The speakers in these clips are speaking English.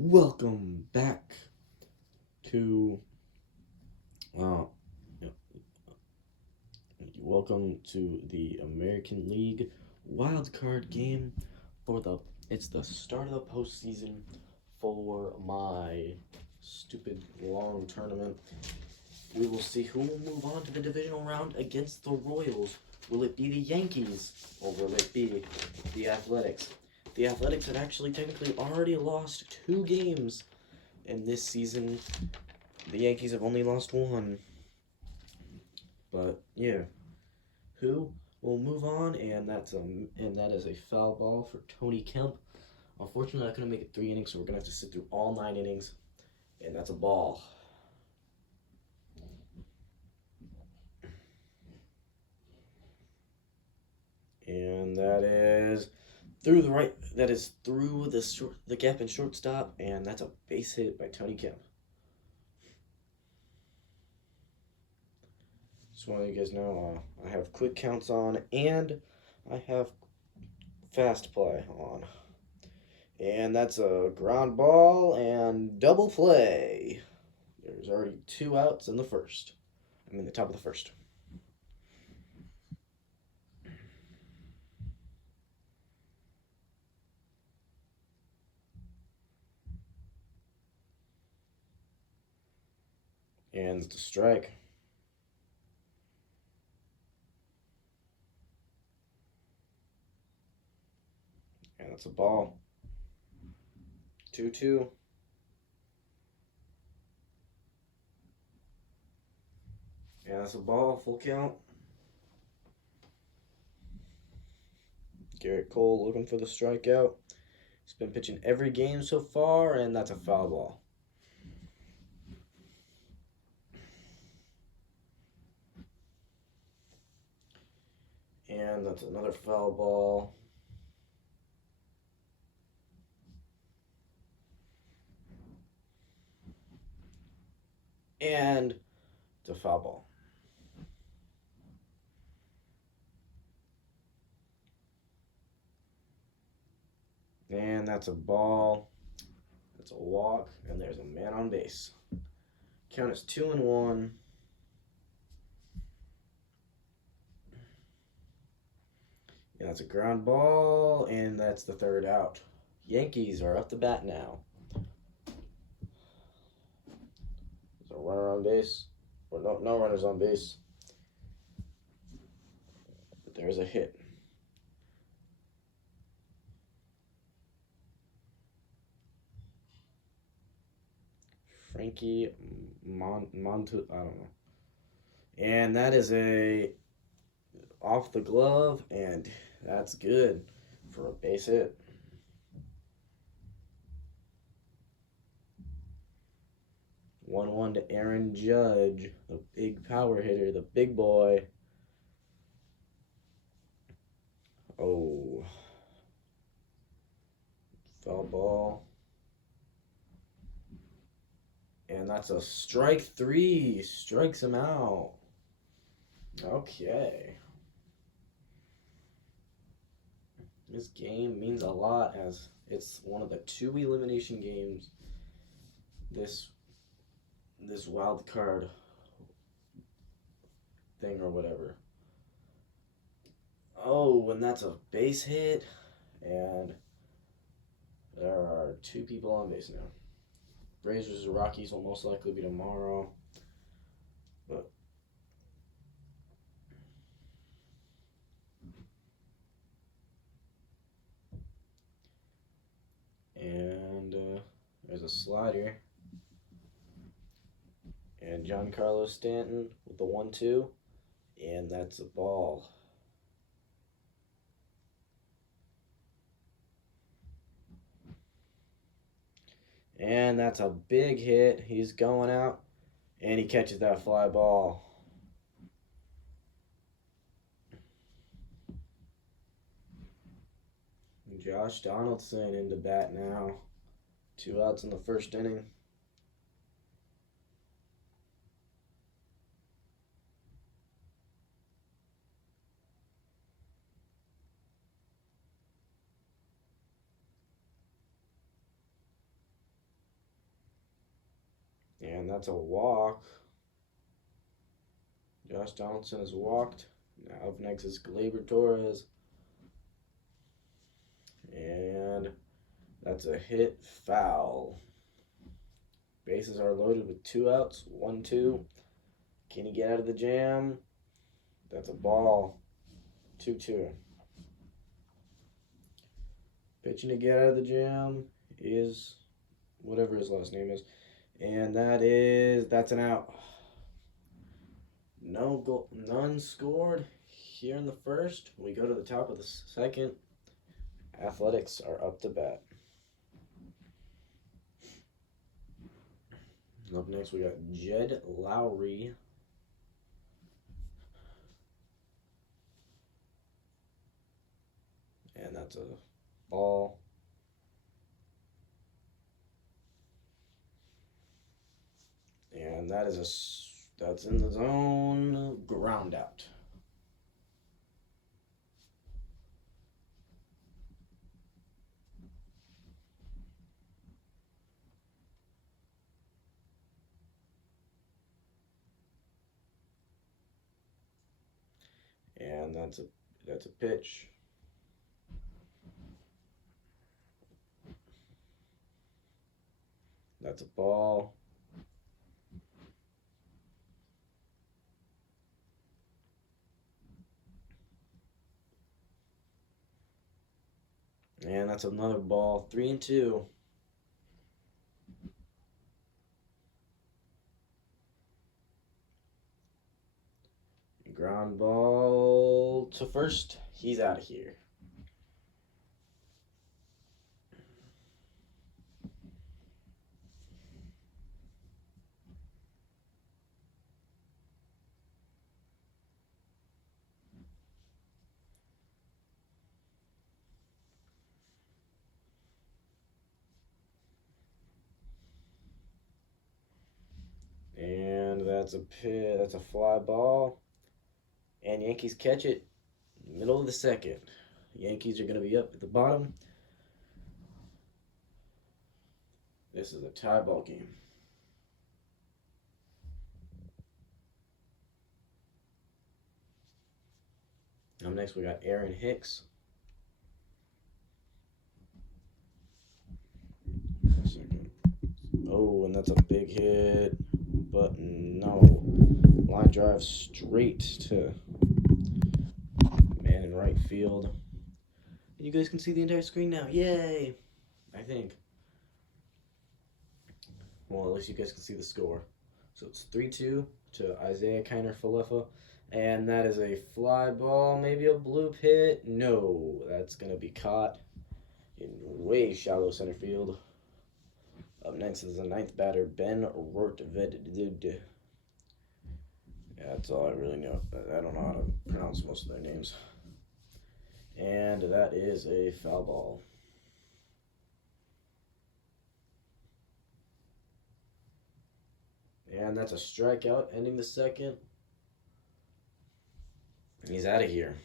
Welcome back to uh, welcome to the American League wildcard game for it's the start of the postseason for my stupid long tournament. We will see who will move on to the divisional round against the Royals. Will it be the Yankees or will it be the Athletics? The Athletics had actually technically already lost 2 games in this season. The Yankees have only lost 1. But yeah, who will move on? And that is a foul ball for Tony Kemp. Unfortunately, I couldn't make it 3 innings, so we're gonna have to sit through all 9 innings, and that's a ball. And that is through the right. That is through the gap and shortstop, and that's a base hit by Tony Kemp. Just want to let you guys know I have quick counts on, and I have fast play on. And that's a ground ball and double play. There's already 2 outs in the first. The top of the first. And it's a strike. And it's a ball. 2-2. And that's a ball. Full count. Garrett Cole looking for the strikeout. He's been pitching every game so far, and that's a foul ball. And that's another foul ball. And it's a foul ball. And that's a ball. That's a walk, and there's a man on base. Count is 2-1. And that's a ground ball, and that's the 3rd out. Yankees are up to bat now. There's a runner on base. Or no runners on base. But there's a hit. Frankie Montu, I don't know. And that is a off the glove, and that's good for a base hit. 1-1 to Aaron Judge, the big power hitter, the big boy. Oh. Foul ball. And that's a strike 3. Strikes him out. Okay. This game means a lot as it's one of the 2 elimination games this wild card thing or whatever. Oh, and that's a base hit, and there are 2 people on base now. Braves versus Rockies will most likely be tomorrow. But and there's a slider. And Giancarlo Stanton with the 1-2, and that's a ball. And that's a big hit. He's going out, and he catches that fly ball. Josh Donaldson into bat now. 2 outs in the first inning. And that's a walk. Josh Donaldson has walked. Now up next is Gleyber Torres. And that's a hit foul. Bases are loaded with 2 outs. 1-2. Can he get out of the jam? That's a ball. 2-2. Pitching to get out of the jam is whatever his last name is. And that's an out. No goal, none scored here in the first. We go to the top of the second. Athletics are up to bat. Up next, we got Jed Lowry. And that's a ball. And that's in the zone. Ground out. And that's a pitch. That's a ball. And that's another ball. 3-2. Ground ball to first. He's out of here. And that's a fly ball. And Yankees catch it middle of the second. Yankees are going to be up at the bottom. This is a tie ball game. Up next, we got Aaron Hicks. Oh, and that's a big hit, but no. Line drive straight to man in right field. And you guys can see the entire screen now. Yay! I think. Well, at least you guys can see the score. So it's 3-2 to Isaiah Kiner-Falefa. And that is a fly ball, maybe a bloop hit. No, that's going to be caught in way shallow center field. Up next is the ninth batter, Ben Rortvedt. Yeah, that's all I really know. I don't know how to pronounce most of their names. And that is a foul ball. And that's a strikeout, ending the second. He's out of here.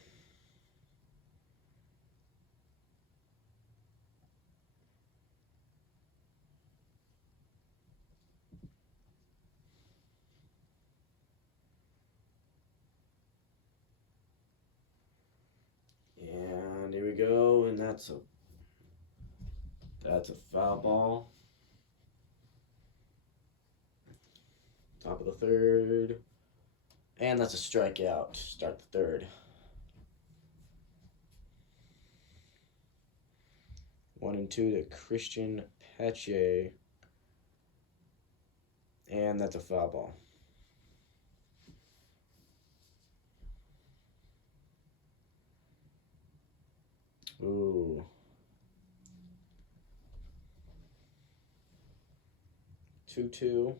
And here we go, and that's a foul ball. Top of the third. And that's a strikeout. Start the third. 1-2 to Christian Pache. And that's a foul ball. Ooh. 2-2.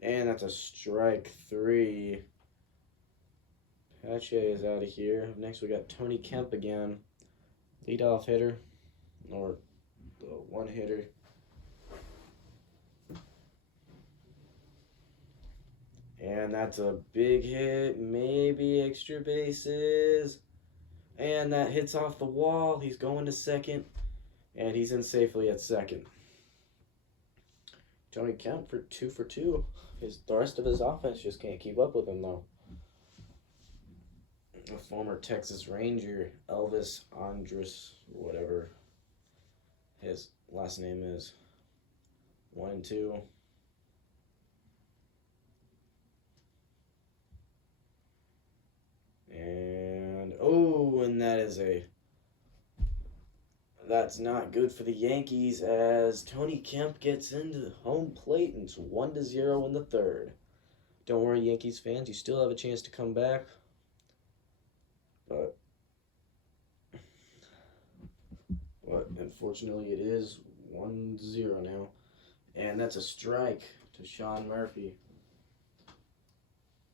And that's a strike 3. Pache is out of here. Next we got Tony Kemp again. Leadoff hitter. Or the one hitter. And that's a big hit. Maybe extra bases. And that hits off the wall. He's going to second. And he's in safely at second. Tony Kemp for 2 for 2. The rest of his offense just can't keep up with him, though. A former Texas Ranger, Elvis Andrus, whatever his last name is, 1 and 2. And that's not good for the Yankees as Tony Kemp gets into the home plate and it's 1-0 in the third. Don't worry, Yankees fans, you still have a chance to come back. But unfortunately it is 1-0 now. And that's a strike to Sean Murphy.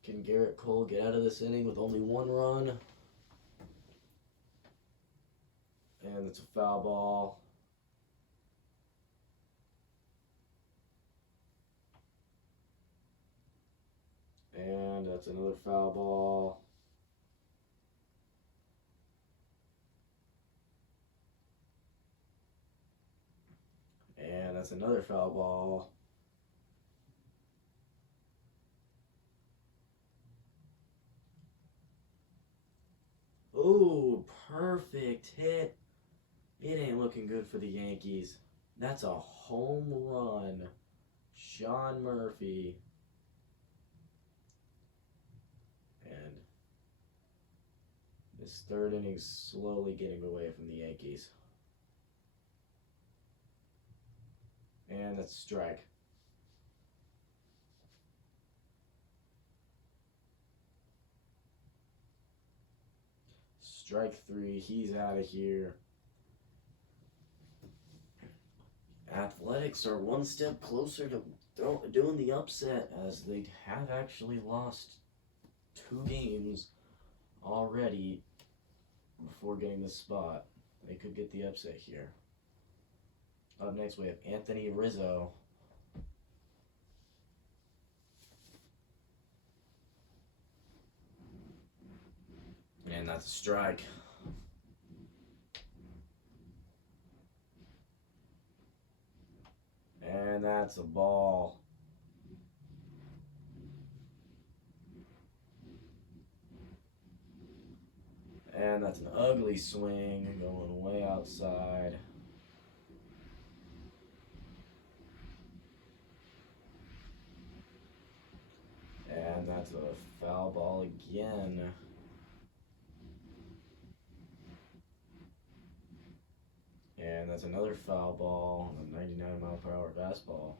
Can Garrett Cole get out of this inning with only 1 run? And it's a foul ball. And that's another foul ball. And that's another foul ball. Ooh, perfect hit. It ain't looking good for the Yankees. That's a home run. Sean Murphy. And this third inning's slowly getting away from the Yankees. And that's a strike. Strike 3. He's out of here. Athletics are one step closer to doing the upset as they have actually lost 2 games already before getting this spot. They could get the upset here. Up next we have Anthony Rizzo. And that's a strike. And that's a ball. And that's an ugly swing going way outside. And that's a foul ball again. And that's another foul ball, a 99-mile-per-hour fastball.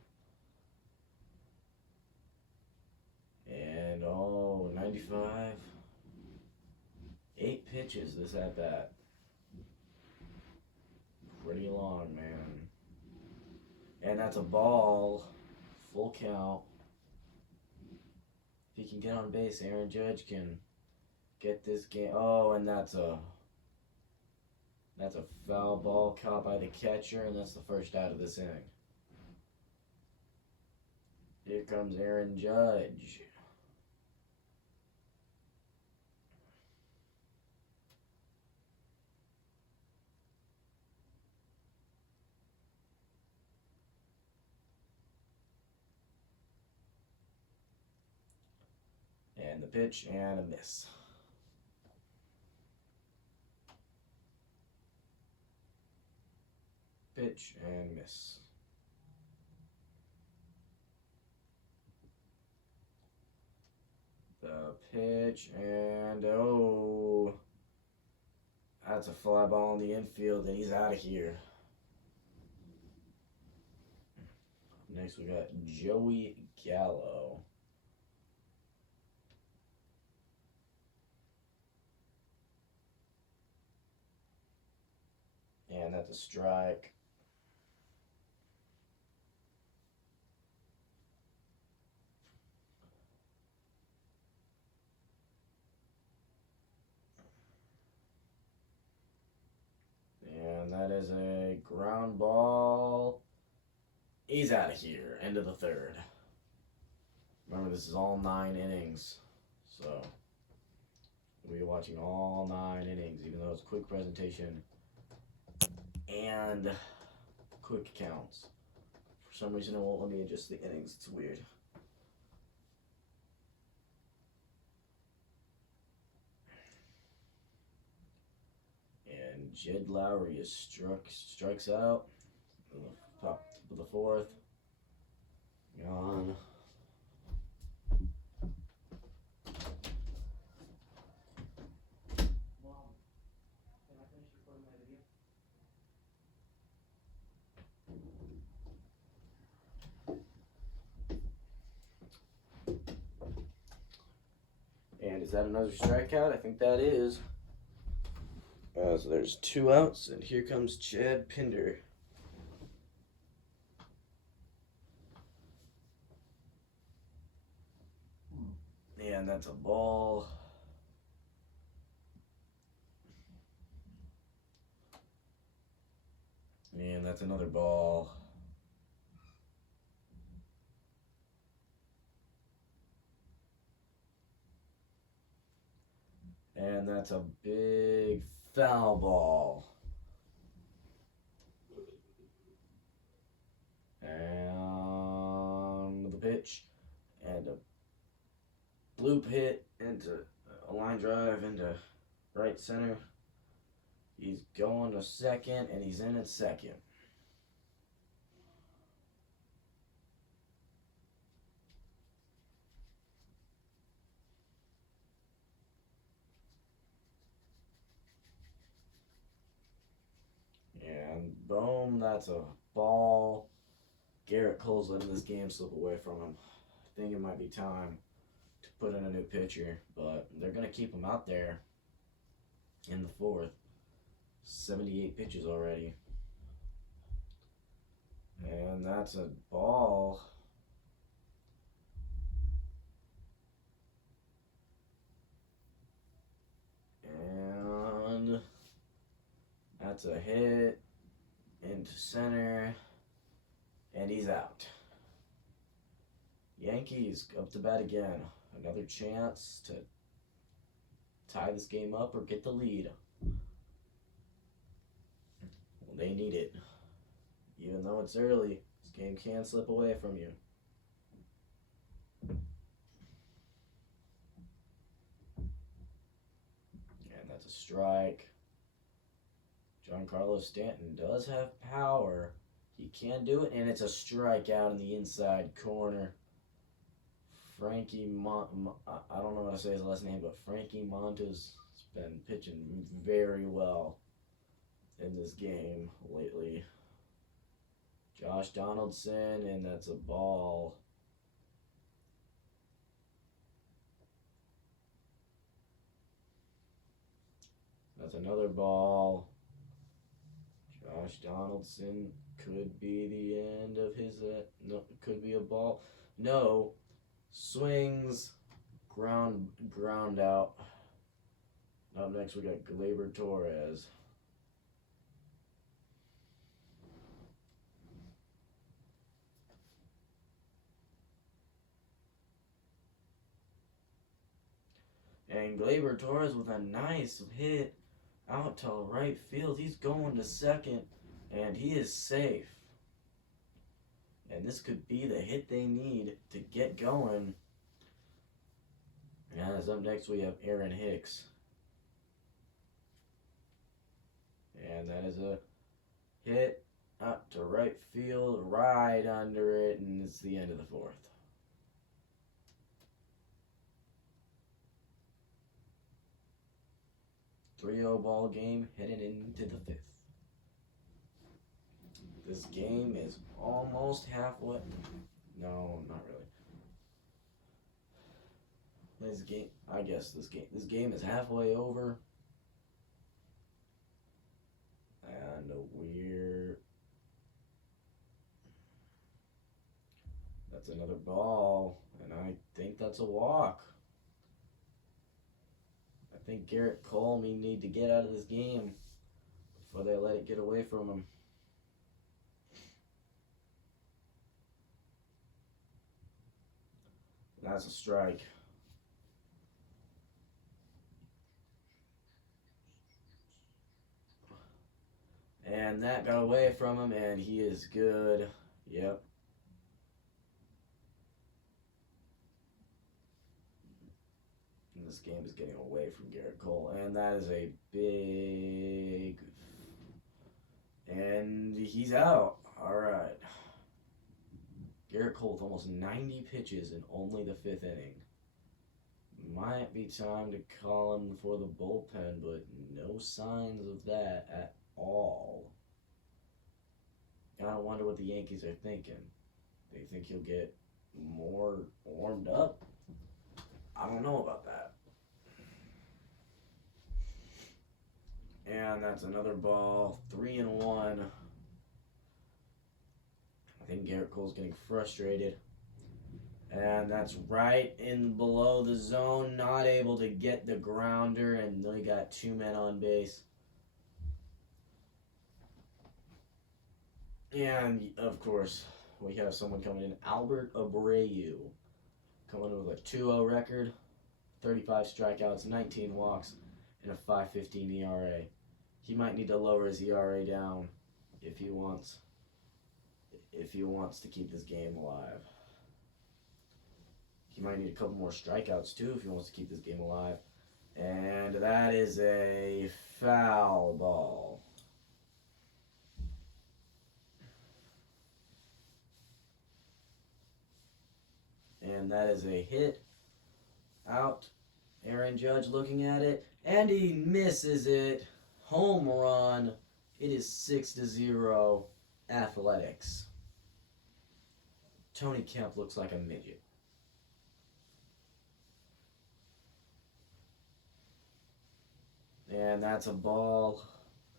And 95. 8 pitches this at bat. Pretty long, man. And that's a ball. Full count. If he can get on base, Aaron Judge can get this game. Oh, and that's a foul ball caught by the catcher, and that's the first out of this inning. Here comes Aaron Judge. And the pitch and a miss. Pitch and miss. The pitch and that's a fly ball in the infield and he's out of here. Next we got Joey Gallo. And that's a strike. And that is a ground ball. He's out of here. End of the third. Remember, this is all 9 innings. So, we'll be watching all 9 innings, even though it's a quick presentation. and quick counts. For some reason, it won't let me adjust the innings. It's weird. And Jed Lowry is strikes out. Top of the fourth. Gone. And is that another strikeout? I think that is. So there's 2 outs, and here comes Chad Pinder. And that's a ball. And that's another ball. And that's a big foul ball. And the pitch. And a bloop hit into a line drive into right center. He's going to second, and he's in at second. And boom, that's a ball. Garrett Cole's letting this game slip away from him. I think it might be time to put in a new pitcher, but they're going to keep him out there in the fourth. 78 pitches already. And that's a ball. And that's a hit into center. And he's out. Yankees up to bat again. Another chance to tie this game up or get the lead. Well, they need it. Even though it's early, this game can slip away from you. And that's a strike. Giancarlo Stanton does have power. He can do it, and it's a strikeout in the inside corner. I don't know how to say his last name, but Frankie Montas has been pitching very well in this game lately. Josh Donaldson, and that's a ball. That's another ball. Josh Donaldson could be the end of his, no, could be a ball. No, swings, ground out. Up next we got Gleyber Torres. And Gleyber Torres with a nice hit out to right field. He's going to second, and he is safe. And this could be the hit they need to get going. And as up next we have Aaron Hicks. And that is a hit out to right field, right under it, and it's the end of the fourth. Three-0 ball game heading into the fifth. This game is almost halfway. No, not really. This game is halfway over. And that's another ball, and I think that's a walk. I think Garrett Cole may need to get out of this game before they let it get away from him. That's a strike. And that got away from him, and he is good. Yep. And this game is getting away from Garrett Cole, and that is a big... And he's out. All right. Garrett Cole with almost 90 pitches in only the 5th inning. Might be time to call him for the bullpen, but no signs of that at all. Gotta wonder what the Yankees are thinking. They think he'll get more warmed up? I don't know about that. And that's another ball. 3-1. I think Garrett Cole's getting frustrated. And that's right in below the zone. Not able to get the grounder, and they got 2 men on base. And, of course, we have someone coming in. Albert Abreu. Coming in with a 2-0 record. 35 strikeouts, 19 walks, and a 5.15 ERA. He might need to lower his ERA down if he wants to keep this game alive. He might need a couple more strikeouts too if he wants to keep this game alive. And that is a foul ball. And that is a hit. Out. Aaron Judge looking at it, and he misses it. Home run. It is 6-0 Athletics. Tony Kemp looks like a midget. And that's a ball.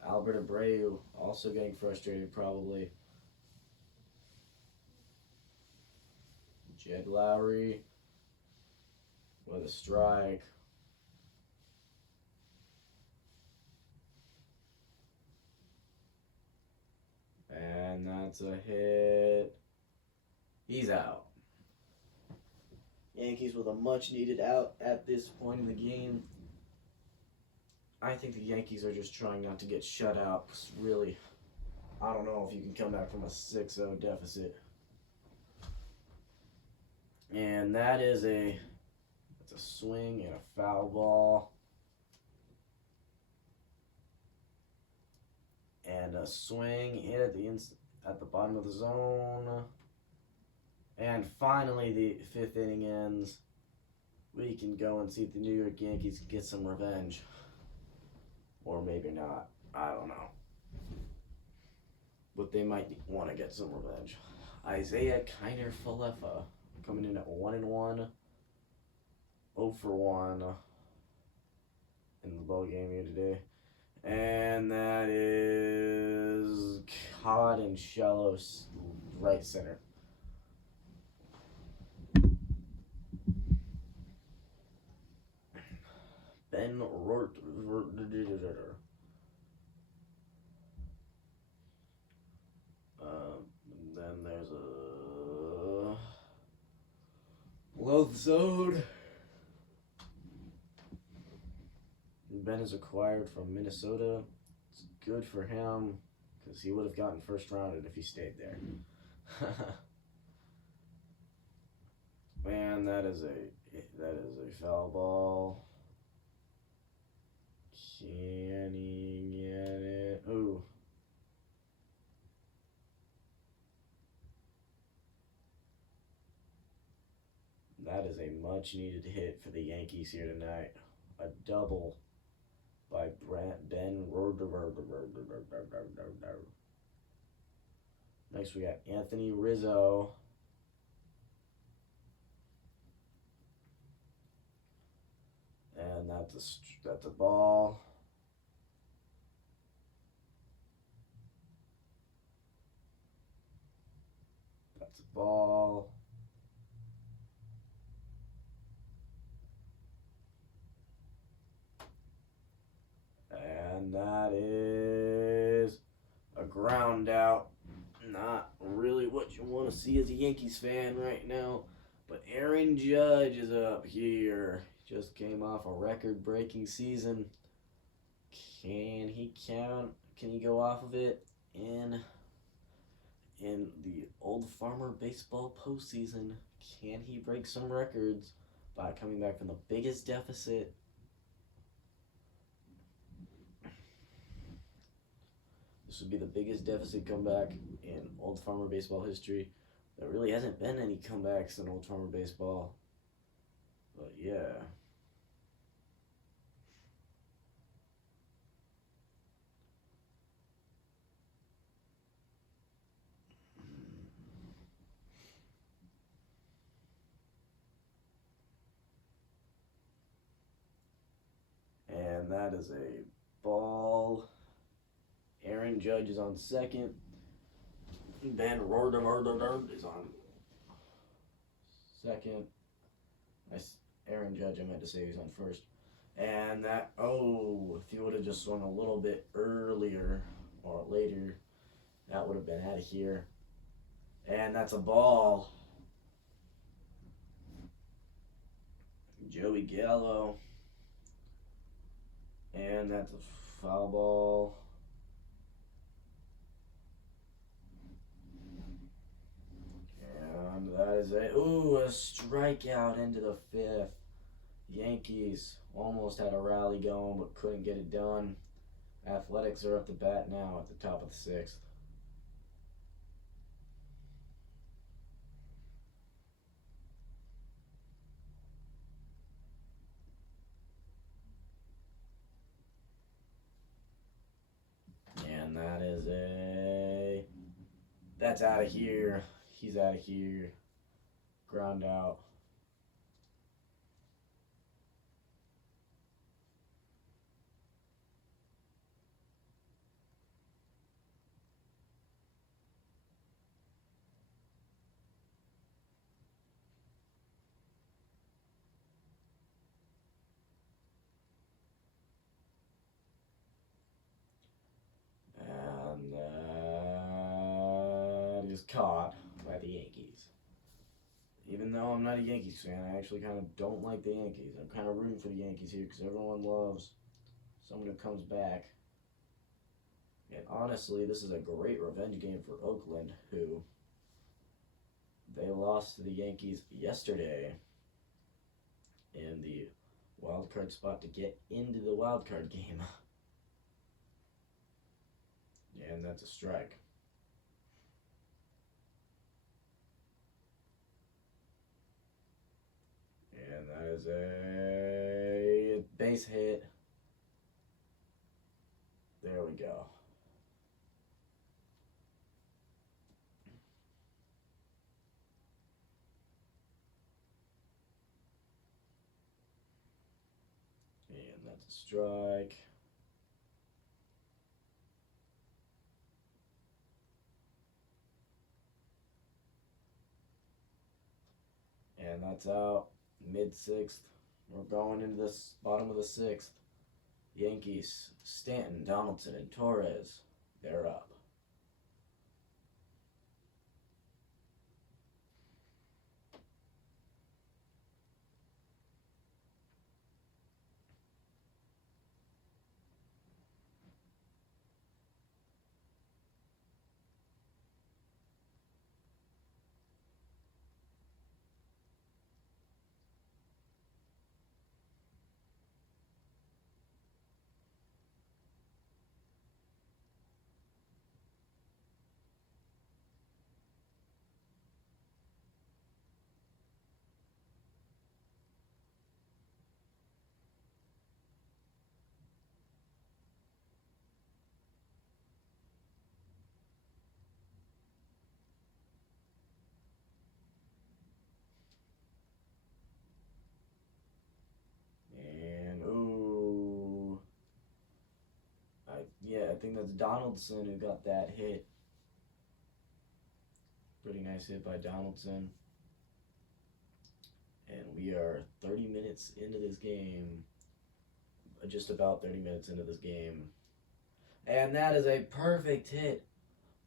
Albert Abreu also getting frustrated probably. Jed Lowry with a strike. And that's a hit. He's out. Yankees with a much needed out at this point in the game. I think the Yankees are just trying not to get shut out. Really, I don't know if you can come back from a 6-0 deficit. And that's a swing and a foul ball. And a swing hit at the bottom of the zone. And finally, the 5th inning ends. We can go and see if the New York Yankees can get some revenge. Or maybe not. I don't know. But they might want to get some revenge. Isaiah Kiner Falefa coming in at 1-1. 0 for 1 in the ball game here today. And that is caught in shallow right center. Ben Rort. Then there's a Love Zone. Ben is acquired from Minnesota. It's good for him because he would have gotten first rounded if he stayed there. Man, that is a foul ball. Can he get it? Ooh. That is a much needed hit for the Yankees here tonight. A double by Ben Roder. Next we got Anthony Rizzo. And that's a ball. That's a ball. And that is a ground out. Not really what you want to see as a Yankees fan right now. But Aaron Judge is up here. Just came off a record-breaking season. Can he count? Can he go off of it? in the Old Farmer Baseball postseason. Can he break some records by coming back from the biggest deficit? This would be the biggest deficit comeback in Old Farmer Baseball history. There really hasn't been any comebacks in Old Farmer Baseball. But yeah. And that is a ball. Aaron Judge is on second. Ben Roder is on second. Aaron Judge, I meant to say he's on first. And that, if he would have just swung a little bit earlier or later, that would have been out of here. And that's a ball. Joey Gallo. And that's a foul ball. And that is a strikeout into the fifth. Yankees almost had a rally going but couldn't get it done. Athletics are up to bat now at the top of the sixth. And that is that's out of here. He's out of here. Ground out. And that is caught by the Yankees. Even though I'm not a Yankees fan, I actually kind of don't like the Yankees. I'm kind of rooting for the Yankees here because everyone loves someone who comes back. And honestly, this is a great revenge game for Oakland, who they lost to the Yankees yesterday in the wild card spot to get into the wild card game. And that's a strike. And that is a base hit. There we go. And that's a strike. And that's out. Mid-sixth. We're going into this bottom of the sixth. Yankees, Stanton, Donaldson, and Torres, they're up. I think that's Donaldson who got that hit. Pretty nice hit by Donaldson. And we are 30 minutes into this game. Just about 30 minutes into this game. And that is a perfect hit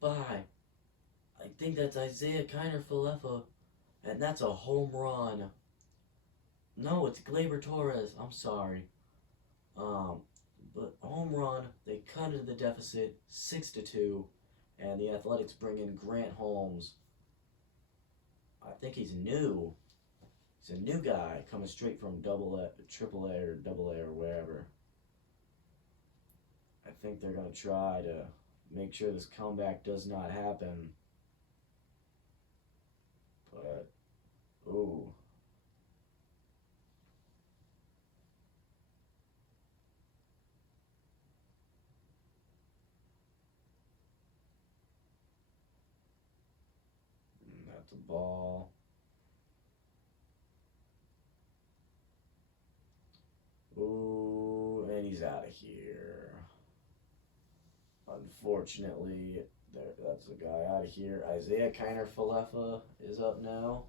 by, I think that's Isaiah Kiner-Falefa. And that's a home run. No, it's Gleyber Torres. I'm sorry. But home run, they cut into the deficit 6-2, And the Athletics bring in Grant Holmes. I think he's new. He's a new guy coming straight from Triple A or Double A or wherever. I think they're going to try to make sure this comeback does not happen. But, ooh. That's a ball. Ooh, and he's out of here. Unfortunately, that's the guy out of here. Isaiah Kiner Falefa is up now.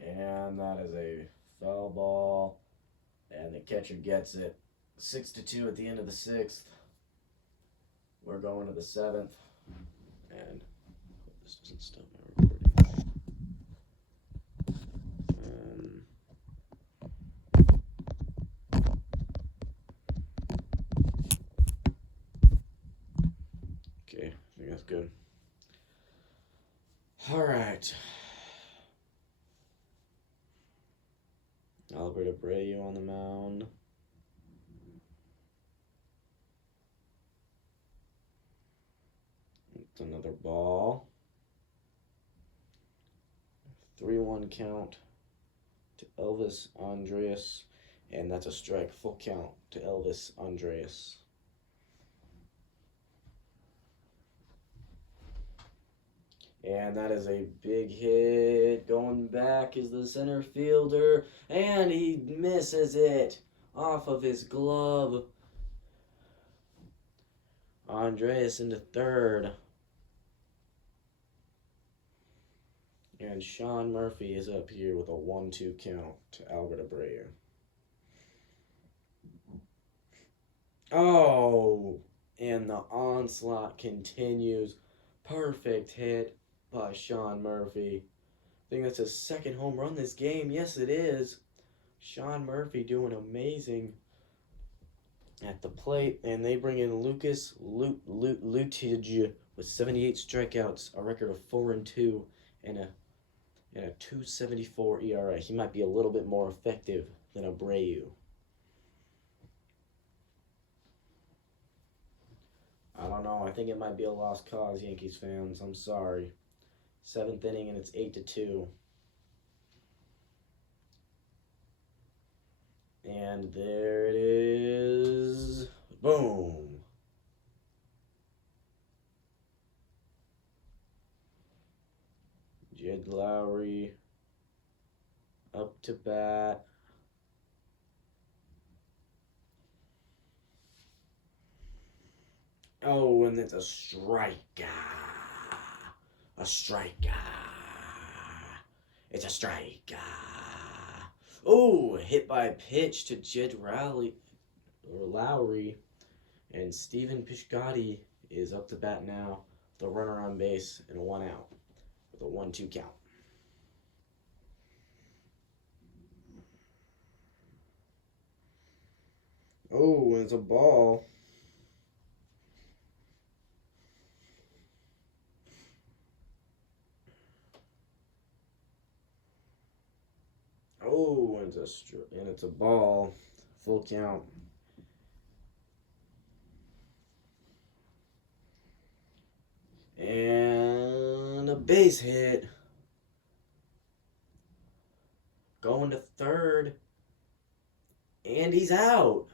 And that is a foul ball. And the catcher gets it. 6-2 at the end of the sixth. We're going to the seventh. And this doesn't stop my recording. Okay, I think that's good. All right. Albert Abreu on the mound. It's another ball. 3-1 count to Elvis Andreas. And that's a strike. Full count to Elvis Andreas. And that is a big hit. Going back is the center fielder. And he misses it off of his glove. Andreas into third. And Sean Murphy is up here with a 1-2 count to Albert Abreu. Oh, and the onslaught continues. Perfect hit by Sean Murphy. I think that's his second home run this game. Yes, it is. Sean Murphy doing amazing at the plate. And they bring in Lucas Lutige with 78 strikeouts, a record of 4-2, and a 2.74 ERA. He might be a little bit more effective than Abreu. I don't know. I think it might be a lost cause, Yankees fans. I'm sorry. 7th inning and it's 8-2. And there it is. Boom. Jed Lowry up to bat. Oh, and it's a strike. A strike. It's a strike. Oh, hit by a pitch to Jed Lowry. And Stephen Piscotty is up to bat now. The runner on base and 1 out with a 1-2 count. Oh, and it's a ball. Oh, and it's a ball. Full count. And a base hit. Going to third. And he's out.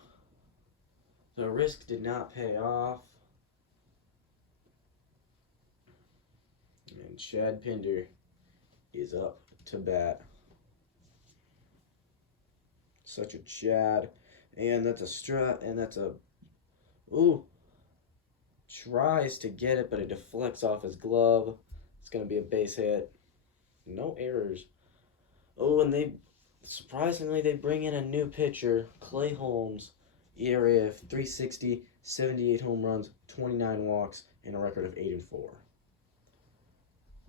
The risk did not pay off. And Chad Pinder is up to bat. Such a Chad. And that's a strut. And that's a... Ooh. Tries to get it, but it deflects off his glove. It's going to be a base hit. No errors. Oh, and surprisingly, they bring in a new pitcher, Clay Holmes. ERA of 3.60, 78 home runs, 29 walks, and a record of 8-4.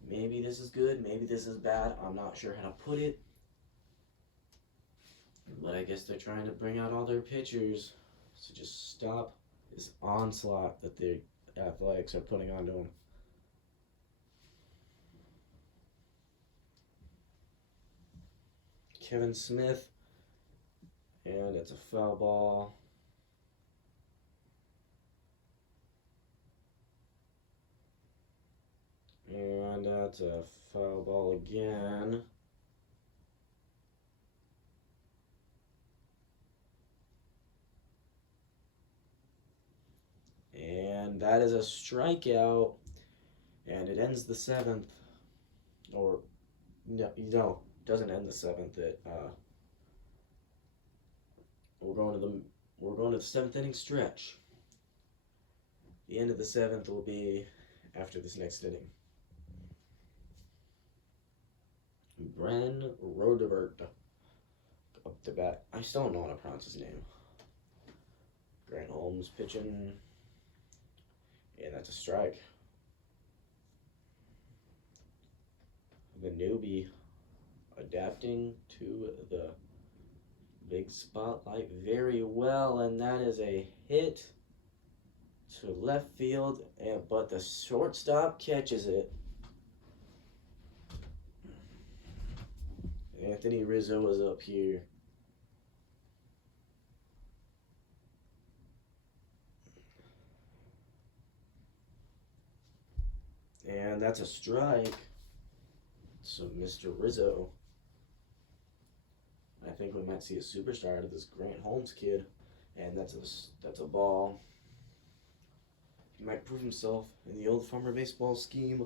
Maybe this is good, maybe this is bad. I'm not sure how to put it. But I guess they're trying to bring out all their pitchers. So just stop this onslaught that the Athletics are putting onto him. Kevin Smith, and it's a foul ball. And that's a foul ball again. And that is a strikeout. And it ends the seventh. Or, no, it doesn't end the seventh. We're going to the seventh inning stretch. The end of the seventh will be after this next inning. Bren Rodevert up to bat. I still don't know how to pronounce his name. Grant Holmes pitching. And that's a strike. The newbie adapting to the big spotlight very well, and that is a hit to left field, but the shortstop catches it. Anthony Rizzo is up here. And that's a strike. So Mr. Rizzo, I think we might see a superstar out of this Grant Holmes kid. And that's a ball. He might prove himself in the old farmer baseball scheme.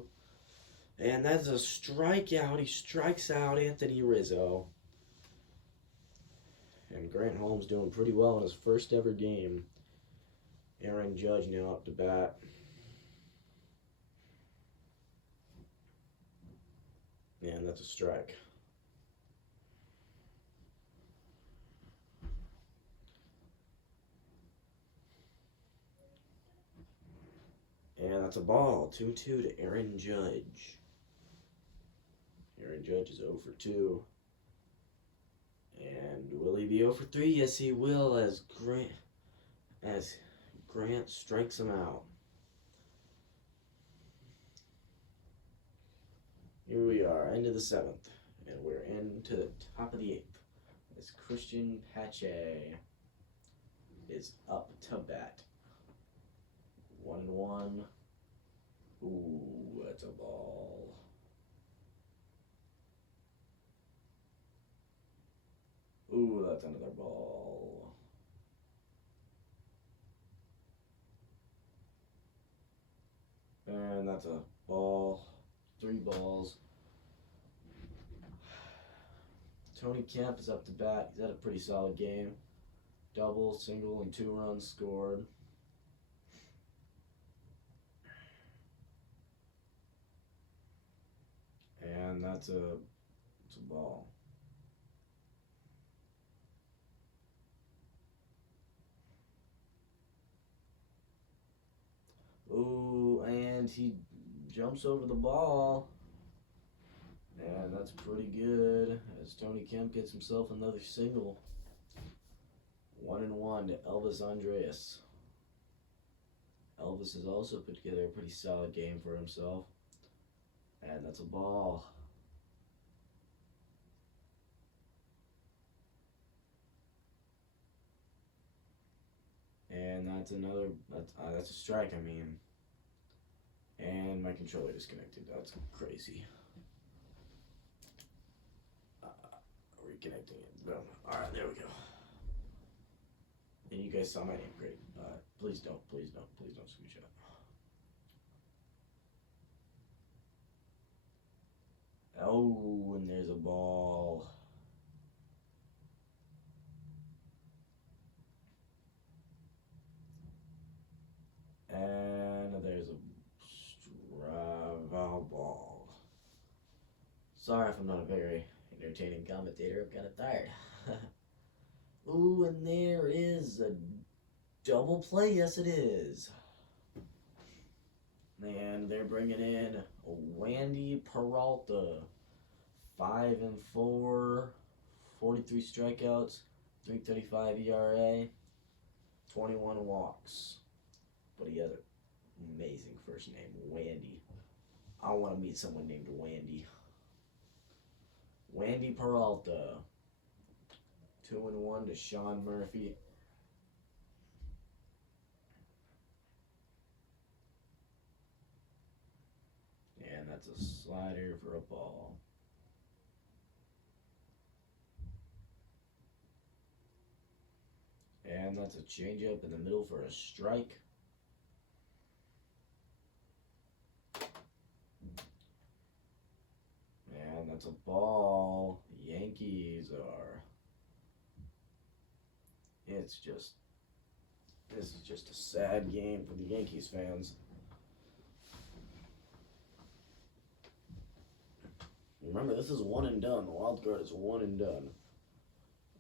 And that's a strikeout. He strikes out Anthony Rizzo. And Grant Holmes doing pretty well in his first ever game. Aaron Judge now up to bat. And that's a strike. And that's a ball. 2-2 to Aaron Judge. Aaron Judge is 0 for 2. And will he be 0 for 3? Yes, he will, as Grant strikes him out. Here we are, end of the seventh, and we're into the top of the eighth. As Christian Pache is up to bat. 1-1. Ooh, that's a ball. Ooh, that's another ball. And that's a ball. 3 balls. Tony Kemp is up to bat. He's had a pretty solid game. Double, single, and 2 runs scored. And it's a ball. Ooh, and he jumps over the ball. And that's pretty good as Tony Kemp gets himself another single. 1-1 to Elvis Andreas. Elvis has also put together a pretty solid game for himself. And that's a ball. And that's a strike, I mean. And my controller disconnected. That's crazy. Reconnecting it. Boom. Alright, there we go. And you guys saw my name. Great. Please don't screenshot. Oh, and there's a ball. And there's a foul ball. Sorry if I'm not a very entertaining commentator. I'm kind of tired. Ooh, and there is a double play. Yes, it is. And they're bringing in Wandy Peralta. 5-4, 43 strikeouts, 3.35 ERA, 21 walks. But he has an amazing first name, Wandy. I want to meet someone named Wandy. Wandy Peralta. 2-1 to Sean Murphy. And that's a slider for a ball. And that's a changeup in the middle for a strike. And that's a ball. The Yankees are. This is just a sad game for the Yankees fans. Remember, this is one and done. The wild card is one and done.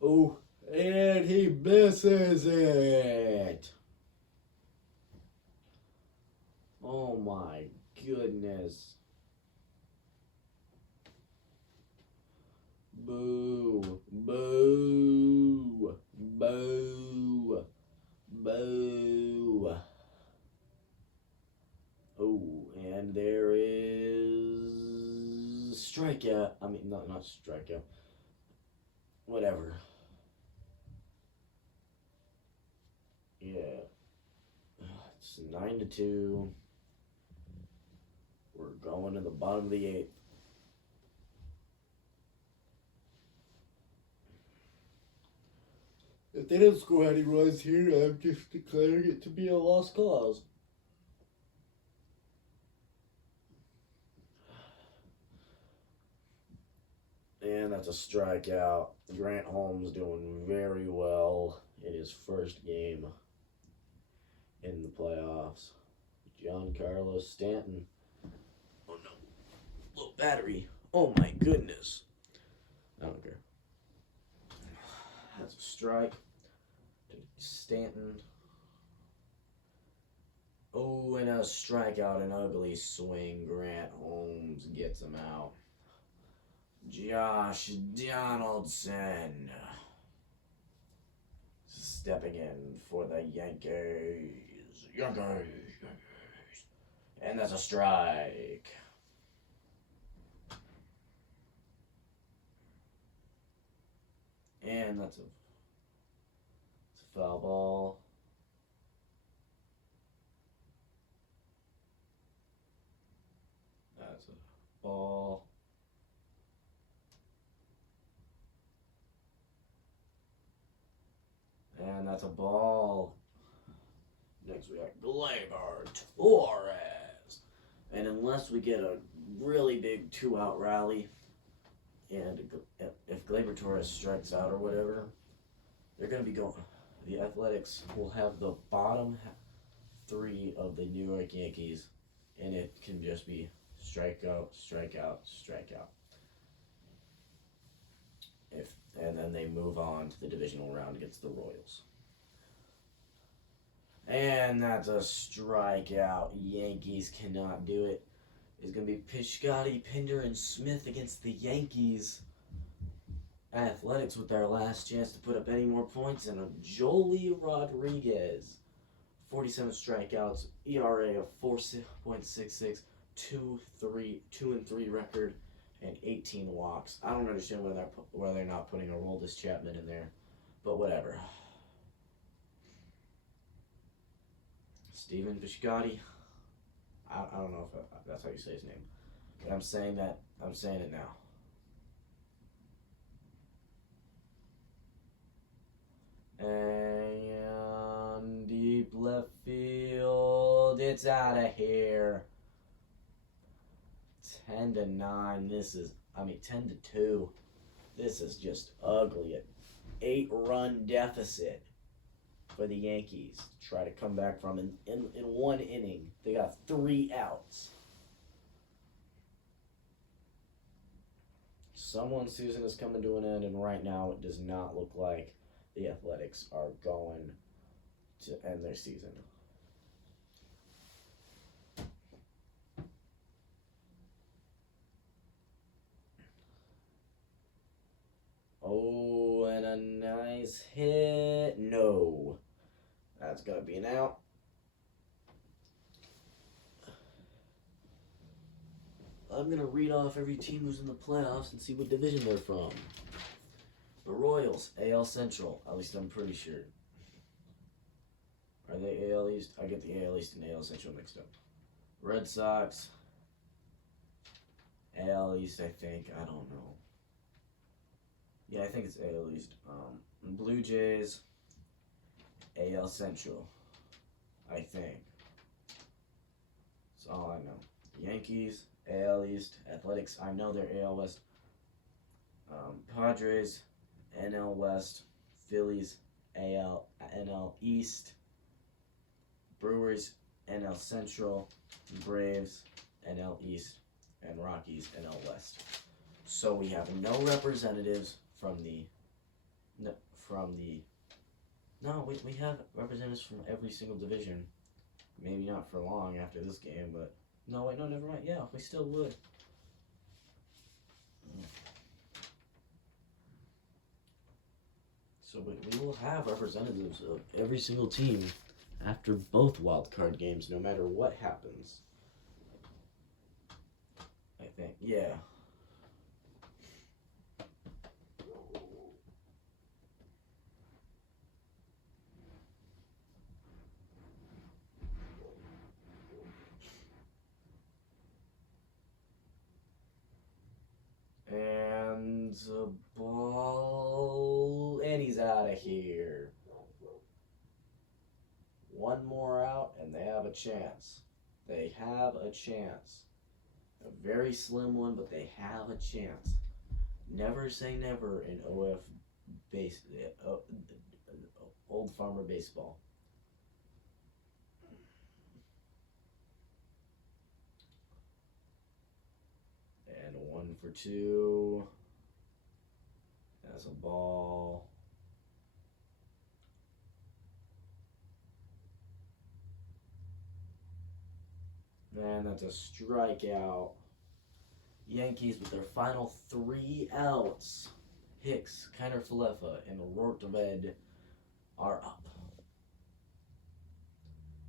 Oh, and he misses it. Oh my goodness. Boo, boo, boo, boo. Oh, and there is strikeout. I mean, not strikeout. Whatever. Yeah. It's 9-2. We're going to the bottom of the 8th. If they didn't score any runs here, I'm just declaring it to be a lost cause. And that's a strikeout. Grant Holmes doing very well in his first game in the playoffs. Giancarlo Stanton. Oh no. Low battery. Oh my goodness. I don't care. That's a strike. Stanton. Oh, and a strikeout, an ugly swing. Grant Holmes gets him out. Josh Donaldson stepping in for the Yankees. And that's a strike. And that's a foul ball. That's a ball. And that's a ball. Next we got Gleyber Torres. And unless we get a really big 2-out rally, and if Gleyber Torres strikes out or whatever, they're going to be going. The Athletics will have the bottom 3 of the New York Yankees, and it can just be strikeout, strikeout, strikeout. And then they move on to the divisional round against the Royals. And that's a strikeout. Yankees cannot do it. It's going to be Piscotty, Pinder, and Smith against the Yankees. Athletics with their last chance to put up any more points. And a Joely Rodriguez. 47 strikeouts, ERA of 4.66, 2-3 record, and 18 walks. I don't understand why they're not putting a Aroldis Chapman in there, but whatever. Stephen Piscotty. I don't know if that's how you say his name, but I'm saying it now. And deep left field, it's out of here. 10-9. 10-2. This is just ugly. An 8-run deficit for the Yankees to try to come back from in one inning. They got 3 outs. Someone's season is coming to an end, and right now it does not look like the Athletics are going to end their season. Oh, and a nice hit. No. That's going to be an out. I'm going to read off every team who's in the playoffs and see what division they're from. The Royals, AL Central. At least I'm pretty sure. Are they AL East? I get the AL East and AL Central mixed up. Red Sox, AL East, I think. I don't know. Yeah, I think it's AL East. Blue Jays, AL Central, I think. That's all I know. Yankees, AL East. Athletics, I know they're AL West. Padres, NL West. Phillies, NL East. Brewers, NL Central. Braves, NL East. And Rockies, NL West. So we have no representatives from the... No, we have representatives from every single division. Maybe not for long after this game, but... No, wait, no, never mind. Yeah, we still would. So we will have representatives of every single team after both wildcard games, no matter what happens. I think, yeah. And the ball, and he's out of here. One more out, and they have a chance. They have a chance. A very slim one, but they have a chance. Never say never in Old Farmer Baseball. And 1 for 2. That's a ball. And that's a strikeout. Yankees with their final 3 outs. Hicks, Kiner Falefa, and Rortved are up.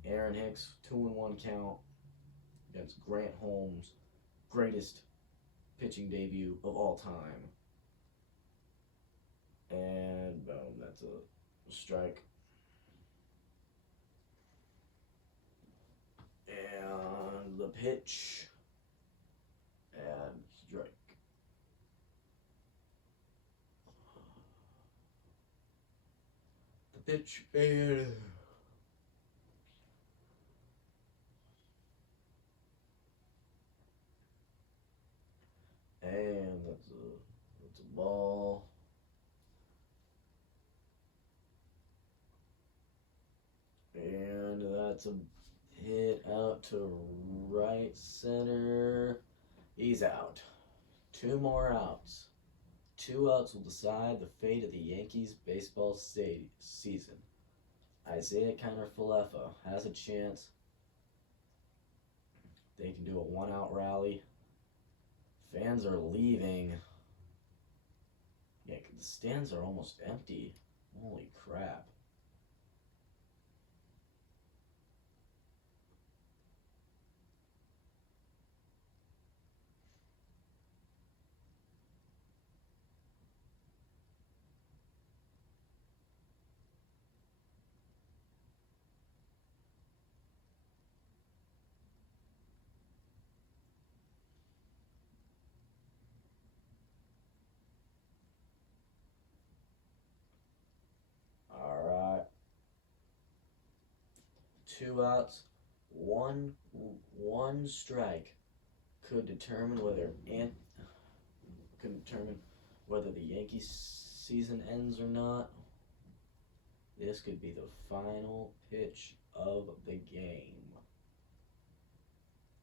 Aaron Hicks, 2-1 count against Grant Holmes, greatest pitching debut of all time. And boom, that's a strike. And the pitch. And strike. The pitch and that's a ball. And that's a hit out to right center. He's out. 2 more outs. 2 outs will decide the fate of the Yankees baseball season. Isaiah Kiner Falefa has a chance. They can do a 1-out rally. Fans are leaving. Yeah, the stands are almost empty. Holy crap. Alright. 2 outs. One strike could determine whether the Yankees season ends or not. This could be the final pitch of the game.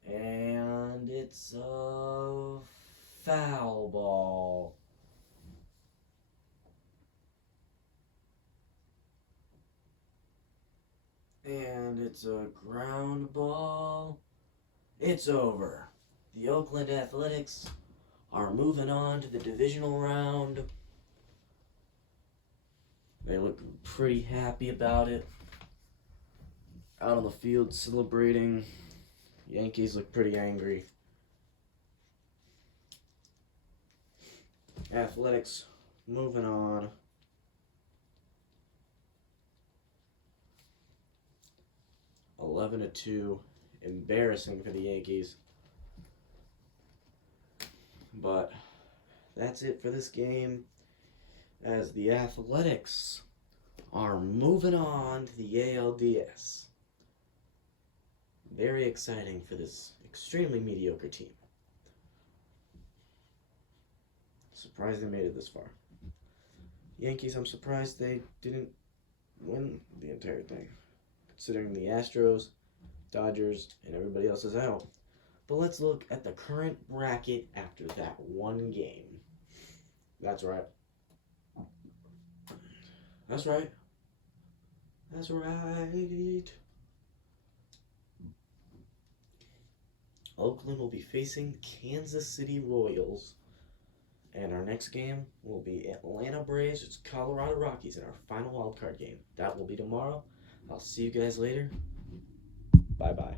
And it's a foul ball. And it's a ground ball. It's over. The Oakland Athletics are moving on to the divisional round. They look pretty happy about it. out on the field celebrating. Yankees look pretty angry. Athletics moving on. (11-2), embarrassing for the Yankees. But that's it for this game, as the Athletics are moving on to the ALDS. Very exciting for this extremely mediocre team. Surprised they made it this far. Yankees, I'm surprised they didn't win the entire thing, considering the Astros, Dodgers, and everybody else is out. But let's look at the current bracket after that one game. That's right. That's right. That's right. Oakland will be facing Kansas City Royals. And our next game will be Atlanta Braves versus Colorado Rockies in our final wildcard game. That will be tomorrow. I'll see you guys later. Bye-bye.